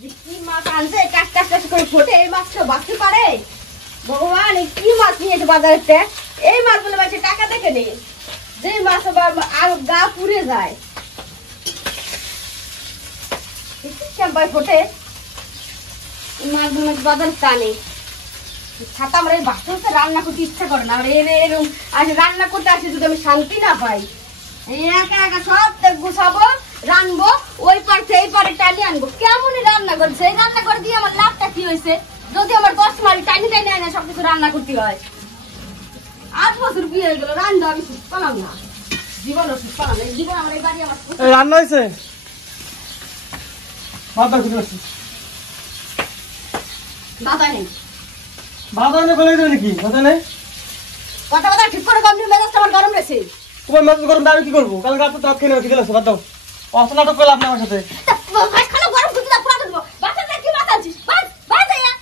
কি মাছ আনছে কাট কাট কাট করে ফোটে এই মাছ তো বাঁচতে পারে ভগবান এই কি মাছ নিয়েছে বাজারেতে এই মাছগুলো মাছে টাকা দেখে নেই যে মাছ আর গা পুড়ে যায় কেমন ফোটে মাছগুলো বাজার টানে ছাতা আমার এই বাসনতে রান্না করতে ইচ্ছা করে না আর এরকম আর রান্না করতে আসে যদি আমি শান্তি না পাই একা একা সব গুছাবো রানবো ওই পারে এই পারে টানি আনবো কেমনই রান্না করছে এই রান্না করে দিয়ে আমার লাভটা কি হয়েছে যদি আমার 10 মারি টানি টানি আনে সবকিছু রান্না করতে হয় 8 বছর বিয়ে হয়ে গেল রান্না আমি সুখ পেলাম না জীবন সুখ পেলাম না জীবন আমার এই বাড়ি আমার রান্না হয়েছে ভাত খুঁজে দাদা নেই ভাত আনে ফেলে দেবে নাকি ভাত নেই কথা কথা ঠিক করে কম মেজাজটা আমার গরম রয়েছে তোমার মেজাজ গরম আমি কি করবো কাল রাতে তো রাত খেয়ে ঠিক আছে বাদ দাও অত নাটক করলে আপনি আমার সাথে খালো গরম করতে পুরা দেবো বাচ্চা কি মাছ আনছিস বাস বাস আয়া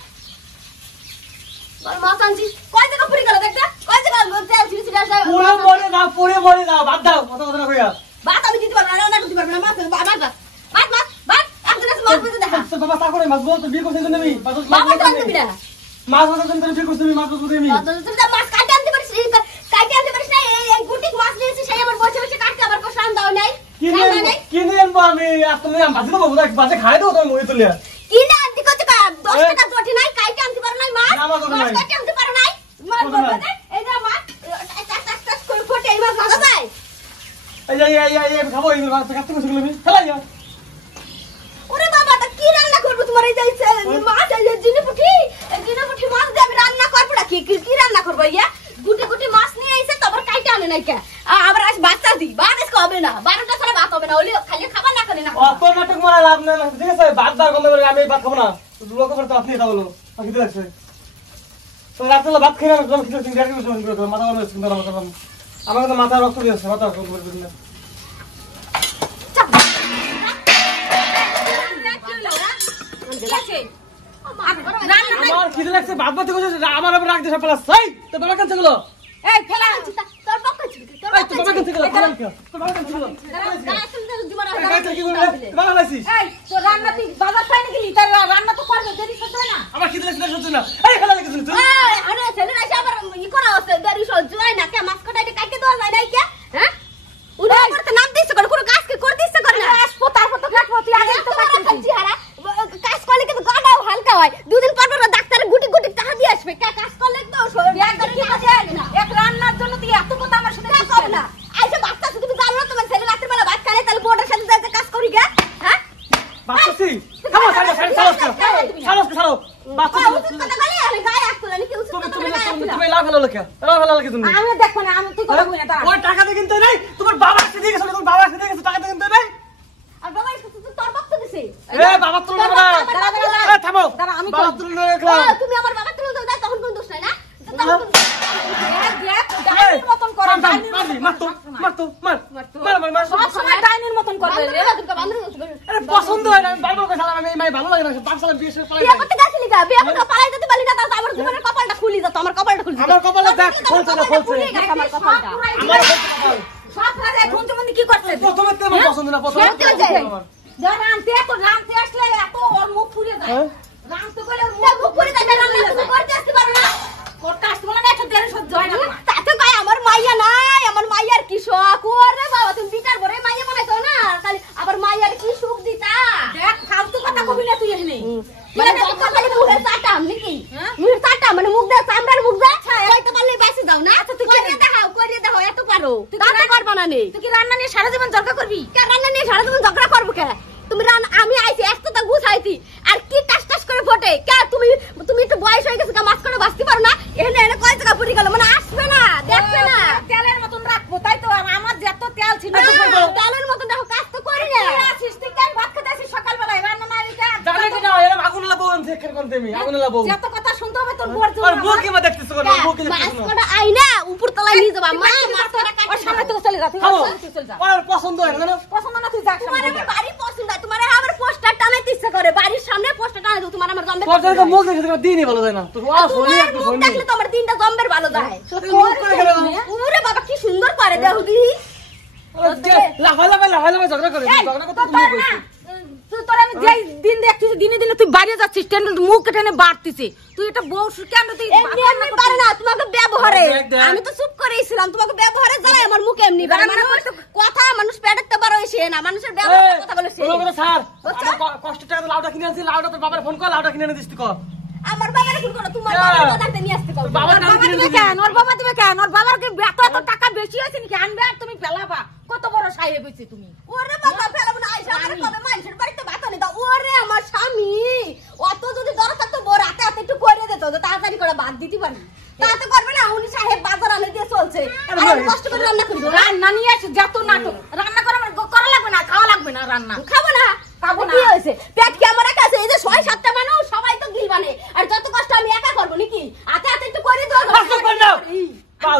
মাছ আনছিস কয় টাকা পুরি গেল দেখটা কয় টাকা তেল ছিড়ছি পরে পরে দাও বাদ দাও কত কথা না কইয়া বাত আমি দিতে পারবো না রান্না করতে পারবো না মাছ বাত বাত বাত বাত আমি তো মাছ বুঝে দেখা তো বাবা তা করে মাছ বল তো বিয়ে করছিস তুমি বাবা তো আনতে বিনা মাছ মাছ তুমি বিয়ে করছিস তুমি মাছ বুঝে আমি তুমি তো মাছ কাটতে আনতে পারিস না এই গুটিক মাছ নিয়েছিস সেই আমার বসে বসে কাটতে আবার কো শান দাও নাই কিনে আনবো আমি আসলে আমি বাজি দেবো বাজে খাই দেবো তোমার মুখে তুলে কিনে আনতে কত 10 টাকা জটি নাই কাইতে আনতে পারো নাই মাছ মাছ কাটতে আনতে পারো নাই মাছ বলবে এই যে মাছ টাক করে ফটে এই মাছ ভাজা যায় এই খাবো এই মাছ কাটতে কইছিস আমি খেলা যা ওরে বাবা তা কি রান্না করব তোমার এই যাইছে মাছ এই জিনিপুঠি মাছ দিয়ে আমি রান্না করব না কি রান্না করব ইয়া গুটি গুটি মাছ নিয়ে আইছে তারপর কাইটা আনে নাই কে আবার আজ বাচ্চা দি বাদেশ হবে না 12টা ছাড়া ভাত হবে না ওলি খালি খাবার না করে না অত নাটক মারা লাভ না ঠিক আছে ভাত দাও কমে বলে আমি ভাত খাবো না লোক করতে আপনি খাবো বাকি তো আছে তো রাতে ভাত খেয়ে না তুমি কিছু চিন্তা করছো মাথা গরম হচ্ছে মাথা গরম আমার তো মাথা রক্ত দিয়েছে মাথা রক্ত করে দিন আমার খিদে লাগছে ভাত ভাত কইছিস আমার উপর রাখ দে সব প্লাস এই তো বাবা কাছে গেল এই ফেলা আনছি তোর পক্ষ ছিল তোর এই তো বাবা কাছে গেল তো বাবা কাছে গেল বাবা লাইছিস এই তো রান্না তুই বাজার খাই না গেলি তার রান্না তো করবে দেরি সহ্য হয় না আমার খিদে লাগছে সহ্য না এই ফেলা লাগছে তুই এই আরে ছেলে রাইছে আবার ই করা আছে দেরি সহ্য হয় না কে মাছ কাটাইতে কাটতে দেওয়া যায় নাই কে হ্যাঁ উড়ে করতে নাম দিছ করে কোনো কাজ কি করতে ইচ্ছা করে না আসবো তারপর তো কাটবো তুই আগে তো কাটছিস হারা কাজ করলে কিন্তু গাটাও হালকা হয় দুদিন পর পর ডাক্তারে গুটি গুটি টাকা দিয়ে আসবে কাজ করলে তো ডাক্তার কি আছে এক রান্নার জন্য তুই এত কথা আমার সাথে কর না আইছে বাচ্চা তুমি জানো না তোমার ছেলে রাতে বেলা ভাত খায় তাহলে বোর্ডের সাথে যাইতে কাজ করি গে হ্যাঁ বাচ্চাছি থামো ছাড়ো বাচ্চা কথা বলি আমি গায়ে আসতো না কেউ তুমি লাভ হলো লেখা তুমি আমি দেখো না আমি তুই কথা বলি না তারা ওই টাকা দিয়ে কিনতে নাই তোমার বাবা এসে দিয়ে গেছে তোমার বাবা এসে দিয়ে গেছে টাকা দিয়ে কিনতে নাই আর বাবা এসে তোর বক্ত দিছে বাবা তুলে না থামো আমি বাবা তুলে না রাখলাম তুমি আমার বাবা তুলে দাও তখন কোন দোষ নাই না ডাইনির মতন করে মার সব সময় ডাইনির মতন করবে রে আরে পছন্দ হয় না আমি বারবার কথা আমি মাই ভালো লাগে না বাচ্চা বিয়ে শেষ পালাই বিয়ে করতে গেছিলি গা বিয়ে করতে পালাই যেতে পারলি না তাও আমার জীবনের কপালটা খুলি যেত আমার কপালটা খুলি আমার কপালে দেখ খুলছে না খুলছে আমার কপালটা আমার সব রাজা এখন তুমি কি করতে প্রথমে তো আমার পছন্দ না প্রথমে রানতে আসলে এত ওর মুখ পুড়ে যায় রানতে কইলে মুখ পুড়ে যায় রান্না করতে আসতে পারো না করতে আসতে বলে না একটু দেরি সহ্য হয় না তাতে কই আমার মাইয়া নাই আমার মাইয়ার কি শখ ওরে বাবা তুমি বিটার ভরে মাইয়া বানাইছো না খালি আবার মাইয়ার কি সুখ দিতা দেখ ফালতু কথা কবি না তুই এখানে মানে খালি মুখের চাটা আমি কি মুখের চাটা মানে মুখ দে চামড়ার মুখ দে কইতে পারলে বাইসে দাও না আচ্ছা তুই কইরে দাও এত পারো তা পারবা না নে তুই কি রান্না নিয়ে সারা জীবন ঝগড়া করবি কে রান্না নিয়ে সারা জীবন ঝগড়া করব কে তুমি আমি আইছি একটা গুছাইছি আর কি টাস টাস করে ফটে কে তুমি একটু বয়স হয়ে গেছে মাছ করে বাঁচতে পারো না এনে কয় টাকা পড়ে গেল মানে আসবে না দেখবে না তেলের মতন রাখবো তাই তো আমার যত তেল ছিল তেলের মতন দেখো কাজ তো করি না আসিস তুই কেন ভাত খেতে আসিস সকালবেলায় রান্না না রেখে জানে কি না এরকম আগুন লাবো আমি কেন কোন দেমি আগুন লাবো যত কথা শুনতে হবে তোর বড় আর বউ কি মা দেখতেছ কোন বউ কি দেখতেছ মাছ কটা আই না উপর তলায় নিয়ে যাবা মা মাছ কটা কাট ওর সামনে থেকে চলে যা তুই চলে যা ওর পছন্দ হয় না পছন্দ না তুই যা তোমার আমার বাড়ি পছন্দ হয় তোমার আমার পোস্টার টানাইতে ইচ্ছা করে বাড়ির সামনে পোস্টার টানাই দাও তোমার আমার জম্বে পোস্টার তো মুখ দেখে তোমার দিনই ভালো যায় না তো ওয়া শুনি একটু শুনি দেখলে তোমার দিনটা জম্বের ভালো যায় মুখ করে গেল ওরে বাবা কি সুন্দর পারে দেখো দি লাফালাফা ঝগড়া করে তুমি মুখ কইছো তোর আমি যেই দিন দেখছিস দিনে দিনে তুই বাইরে যাচ্ছিস টেনে মুখ টেনে বাড়তিছে তুই এটা বউ কেন তুই এমনি এমনি পারে না তোমাকে ব্যবহারে আমি তো চুপ করেছিলাম তোমাকে ব্যবহারে যায় আমার মুখ এমনি পারে না কথা মানুষ পেড়াতে পারো সে না মানুষের ব্যবহারে কথা বলে সে বলো স্যার কষ্ট টাকা লাউটা কিনে আনছি লাউটা তোর বাবার ফোন কর লাউটা কিনে এনে দিস তুই কর আমার বাবারে ফোন করো তোমার বাবার কথাতে নিয়ে আসতে কও বাবা দিবে কেন ওর বাবা দিবে কেন ওর বাবার কি এত টাকা বেশি আছে নাকি আনবে আর তুমি ফেলাবা কত বড় সাইয়ে বেচে তুমি ওরে বাবা ফেলাবো না আইসা আমার কবে মানুষের বাড়িতে ভাত আনি দাও ওরে আমার স্বামী অত যদি দরকার থাকতো বড় হাতে হাতে একটু করে দিত তো তাড়াতাড়ি করে ভাত দিতে পারি তাতে করবে না উনি সাহেব বাজার আনে দিয়ে চলছে আর কষ্ট করে রান্না করি রান্না নিয়ে আসে যত নাটক রান্না করা লাগবে না খাওয়া লাগবে না রান্না খাবো না খাবো না কি হয়েছে পেট কি আমার একা আছে এই যে 6-7টা মানুষ সবাই তো গিলবানে আর যত কষ্ট আমি একা করব নাকি হাতে হাতে একটু করে দাও কষ্ট কর দাও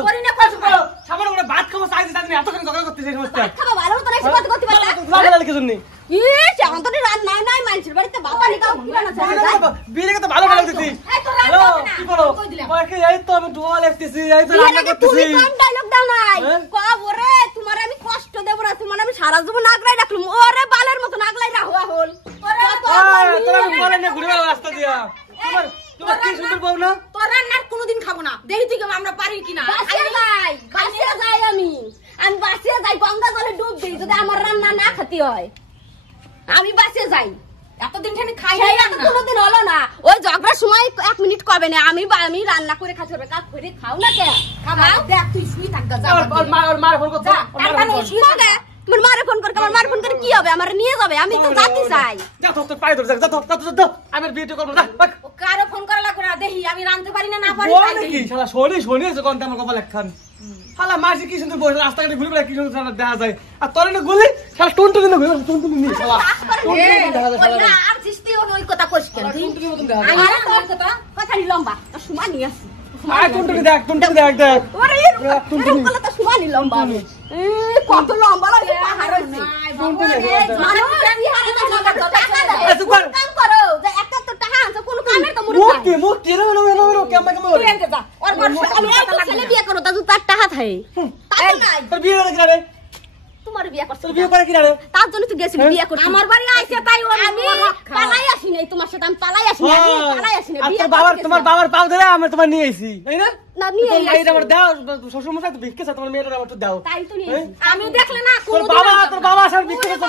করি না কষ্ট করো সামনে করে ভাত খাবো চাইছি জানি এতক্ষণ কথা করতেছিস এই সমস্ত খাবো ভালো তো নাই কথা করতে পারলা লাগা কি জন্য ইস এখন তো রান্না নাই মানুষের বাড়িতে বাবা নি কাউ কি রান্না চাই বিয়ে তো ভালো করে দিছি এই তো রান্না হবে না কি বলো ওকে এই তো আমি ধোয়া লাগতেছি এই তো রান্না করতেছি তুমি কোন ডায়লগ দাও নাই কব রে তোমার আমি কষ্ট দেব না তোমার আমি সারা জীবন আগলাই রাখলাম ওরে বালের মত আগলাই রাখা হল তোরা বলে না ঘুরে রাস্তা দিয়া তোমার কি সুন্দর বউ না তোর রান্নার কোনোদিন খাবো না দেখি তুই আমরা পারি কিনা বাসিয়া যাই আমি বাসিয়া যাই গঙ্গা জলে ডুব দিই যদি আমার রান্না না খেতে হয় আমি বাসিয়া যাই এতদিন খানি খাই নাই রান্না কোনোদিন হলো না ওই ঝগড়ার সময় 1 মিনিট করবে না আমি রান্না করে খাতে হবে কাজ করে খাও না কে খাও দেখ তুই শুই থাক যা ওর মার ফোন করতে তোমার মারে ফোন কর আমার মারে ফোন করে কি হবে আমার নিয়ে যাবে আমি তো যাতে চাই যা তো তোর পায়ে ধরে যা তো আমি ভিডিও করব না কারো ফোন করা লাগবে না দেখি আমি রাঁধতে পারি না পারি বল কি শালা শোনি যখন আমার কপাল একখান শালা মাঝে কি সুন্দর বসে রাস্তাঘাটে ঘুরে বেড়া কি সুন্দর শালা দেখা যায় আর তোর না গুলি শালা টুনটুনি না ঘুরে টুনটুনি নি শালা টুনটুনি দেখা যায় শালা আর জিস্তি ওই কথা কইছ কেন টুনটুনি মতন দেখা যায় আরে তোর কথা কথাই লম্বা সুমানি আছে আয় টুনটুনি দেখ ওরে টুনটুনি কত সুমানি লম্বা কত লম্বা লাগে পাহাড় হইছে টুনটুনি মানুষ বিহারে তো টাকা দেয় কাম করো যে একটা তো টাকা আছে কোন কামে তো মুক্তি নো কেমন তুই এনকে যা ওর বড় ছেলে বিয়ে করো তা তার টাকা থাকে তাই নাই তোর বিয়ে করে কিনা রে তোমার বিয়ে করছ তোর বিয়ে করে কিনা রে তার জন্য তুই গেছিস বিয়ে করতে আমার বাড়ি আইছে তাই আমি পালাই আসি নাই তোমার সাথে আমি পালাই আসি না বিয়ে তোমার বাবার পাও ধরে আমি তোমার নিয়ে আইছি তাই না না নিয়ে এইটা আমার দাও শ্বশুর মশাই তো ভিক্ষে তোমার মেয়েটা আমার তো দাও তাই তো নিয়ে আমি দেখলে না তোর বাবা সব ভিক্ষে করতে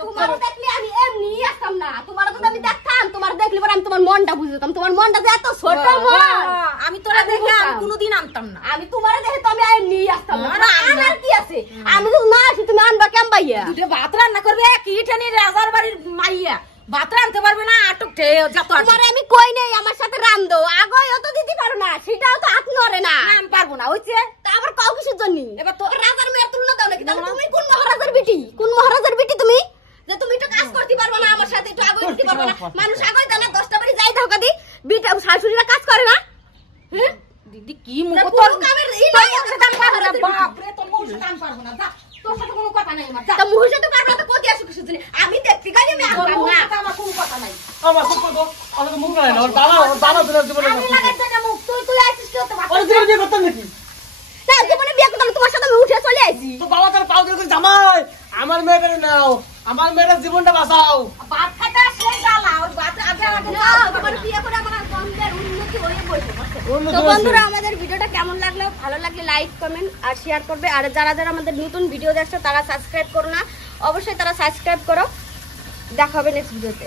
তোমার দেখলে আমি এমনি আসতাম না তোমার তো আমি দেখতাম তোমার দেখলে পরে আমি তোমার মনটা বুঝতাম তোমার মনটা যে এত ছোট মন আমি তোরা দেখে আমি কোনোদিন আনতাম না আমি তোমারে দেখে তো আমি এমনি আসতাম না আনার কি আছে আমি তো না আসি তুমি আনবা কেন ভাইয়া দুটো ভাত রান্না করবে কি ঠানি রাজার বাড়ির মাইয়া ভাত রাঁধতে পারবে না আটক যত তোমারে আমি কই নাই আমার সাথে রান্ধো আগেও তো দিতে পারো না সেটাও তো হাত নড়ে না আমি পারবো না হইছে তা আবার কাউ কিসের জন্য এবার তো রাজার মেয়ের তুলনা দাও নাকি তুমি কোন মহারাজার বিটি তুমি যে তুমি একটু কাজ করতে পারবে না আমার সাথে একটু আগে দিতে পারবে না মানুষ আগে জানা 10টা বাড়ি যাই দাও কাদি বিটা শাশুড়িরা কাজ করে না হ্যাঁ দিদি কি মুখ তোর কামের এই কাম পারবে না বাপ রে তোর মুখ কাম পারবে না যা তোর সাথে কোনো কথা নাই আমার তা মুখ সাথে পারবে না তো কই আসু কিছু দিন আমি দেখতে গালি আমি আমার কোনো কথা নাই আমার খুব করবো আমার তো মুখ নাই না ওর বাবা তোর জীবনে আমি লাগাইতে না মুখ তুই আসিস কি হতে ওর জীবনে বিয়ে করতে নাকি না জীবনে বিয়ে করতে তোমার সাথে আমি উঠে চলে আইছি তো বাবা তোর পাও ধরে জামাই আমার মেয়েকে নাও আমার মেয়ের জীবনটা বাঁচাও বাপ খাটা সেই জ্বালা ওর বাপ আগে তোমার বিয়ে করে আমার বন্ধের উন্নতি হয়ে বসে তো বন্ধুরা আমাদের ভিডিওটা কেমন লাগলো ভালো লাগলে লাইক কমেন্ট আর শেয়ার করবে আর যারা আমাদের নতুন ভিডিও দেখছো তারা সাবস্ক্রাইব করো না অবশ্যই তারা সাবস্ক্রাইব করো দেখা হবে নেক্সট ভিডিওতে